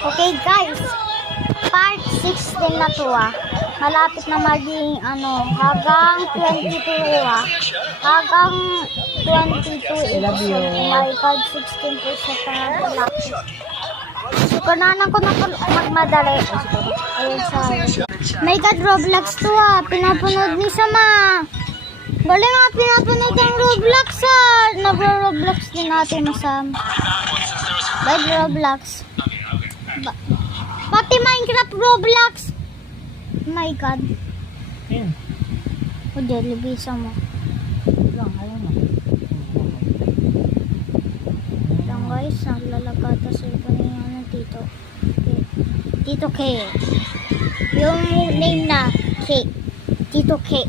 Okay guys, part 16 na to Malapit na maging hanggang 22 Hanggang 22 episode. My God, 16 po siya pangalaki. Sikunanan ko na magmadali. Ayun siya. My God, Roblox to Pinapanood ni Sama. Galing pinapanood ang Roblox Nagro-Roblox din natin Sam. Bye Roblox. Pati Minecraft Roblox. Oh my God. O libisa mo. Lang guys, naglalagata sa kanina ng Tito. Tito K. Yung name na K. Tito K.